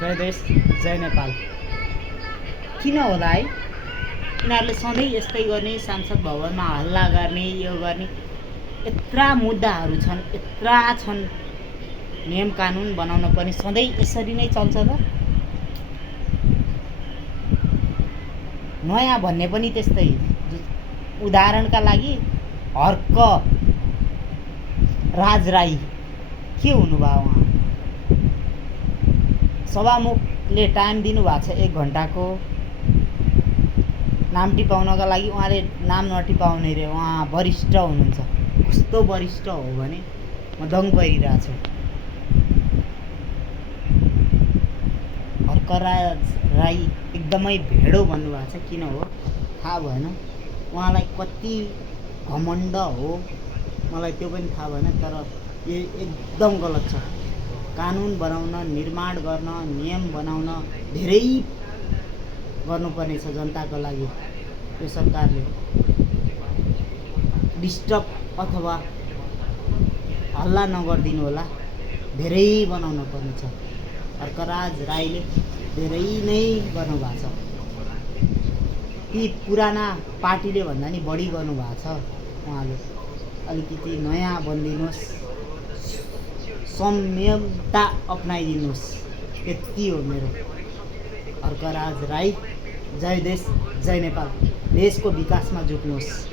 जय देश जय नेपाल। किन होला है यिनीहरूले सधैँ यस्तै गर्ने, संसद भवनमा हल्ला गर्ने, यो गर्ने। यत्रा मुद्दाहरू छन्, यत्रा छन्, नियम कानुन बनाउन पनि सधैँ यसरी नै चल्छ त। नयाँ भन्ने पनि त्यस्तै। उदाहरणका लागि हर्क राज राई के हुनुभयो उहाँ? सभामुखले टाइम दिनुभएको छ 1 घन्टाको, नाम टिपाउनका लागि। उहाँले नाम नटिपाउने रे, उहाँ वरिष्ठ हुनुहुन्छ। कस्तो वरिष्ठ हो भने म दङ परिरहेको छु। हर्कराज राई एकदमै भेडो भन्नुभएको छ, किन हो थाहा भएन। उहाँलाई कति घमण्ड हो मलाई त्यो पनि थाहा भएन, तर यो एकदम गलत छ। कानुन बनाउन, निर्माण गर्न, नियम बनाउन धेरै गर्नुपर्ने छ जनताको लागि। यो सरकारले डिस्टर्ब अथवा हल्ला नगरिदिनु होला, धेरै बनाउन पर्ने छ। हर्कराज राईले धेरै नै गर्नुभएको छ। ती पुराना पार्टीले भन्दा नि बढी गर्नुभएको छ उहाँले। अलिकति नयाँ बनिदिनुहोस्, संयमता अपनाइदिनुहोस्, यति हो मेरो। हर्कराज राई, जय देश जय नेपाल। देशको विकासमा जुट्नुहोस्।